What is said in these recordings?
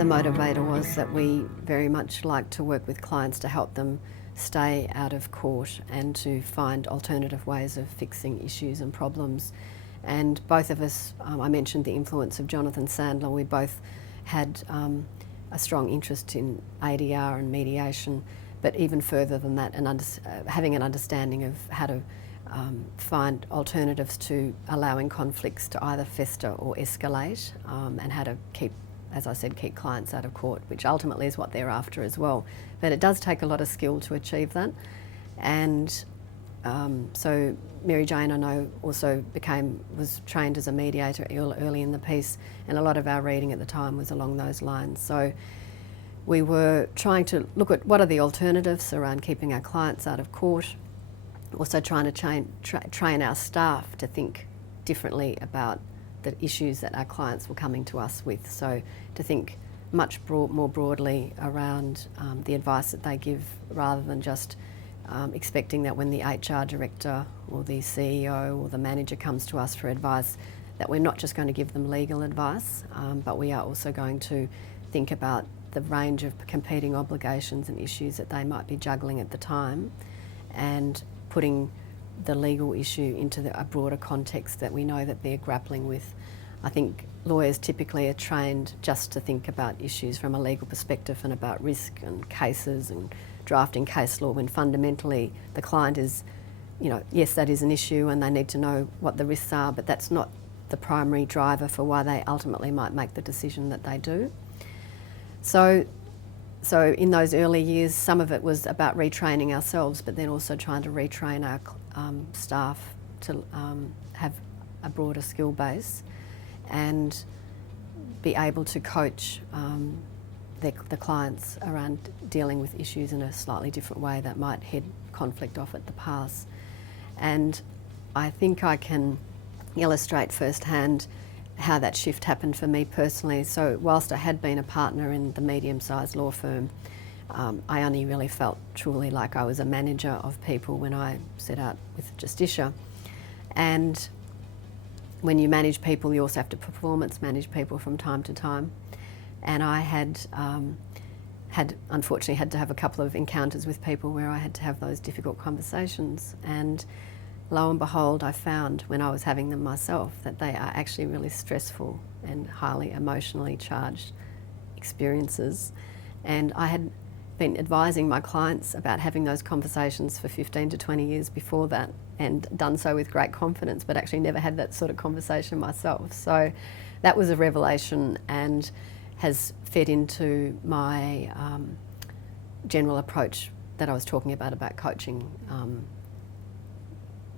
other motivator was that we very much like to work with clients to help them stay out of court and to find alternative ways of fixing issues and problems. And both of us, I mentioned the influence of Jonathan Sandler, we both had a strong interest in ADR and mediation, but even further than that, having an understanding of how to find alternatives to allowing conflicts to either fester or escalate, and how to keep, as I said, keep clients out of court, which ultimately is what they're after as well. But it does take a lot of skill to achieve that. And so Mary Jane, I know, also was trained as a mediator early in the piece, and a lot of our reading at the time was along those lines. So we were trying to look at what are the alternatives around keeping our clients out of court, also trying to train our staff to think differently about the issues that our clients were coming to us with. So to think much more broadly around the advice that they give, rather than just expecting that when the HR director or the CEO or the manager comes to us for advice, that we're not just going to give them legal advice, but we are also going to think about the range of competing obligations and issues that they might be juggling at the time, and putting the legal issue into a broader context that we know that they're grappling with. I think lawyers typically are trained just to think about issues from a legal perspective and about risk and cases and drafting case law, when fundamentally the client is, yes, that is an issue and they need to know what the risks are, but that's not the primary driver for why they ultimately might make the decision that they do. So in those early years, some of it was about retraining ourselves, but then also trying to retrain our staff to have a broader skill base and be able to coach the clients around dealing with issues in a slightly different way that might head conflict off at the pass. And I think I can illustrate firsthand how that shift happened for me personally. So whilst I had been a partner in the medium-sized law firm, I only really felt truly like I was a manager of people when I set out with Justitia. And when you manage people, you also have to performance manage people from time to time. And I had unfortunately had to have a couple of encounters with people where I had to have those difficult conversations. And lo and behold, I found when I was having them myself that they are actually really stressful and highly emotionally charged experiences. And I had been advising my clients about having those conversations for 15 to 20 years before that, and done so with great confidence, but actually never had that sort of conversation myself. So that was a revelation and has fed into my general approach that I was talking about coaching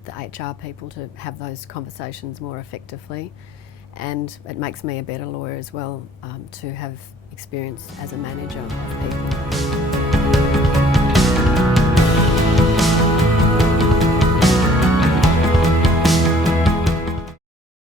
the HR people to have those conversations more effectively. And it makes me a better lawyer as well, to have experience as a manager of people.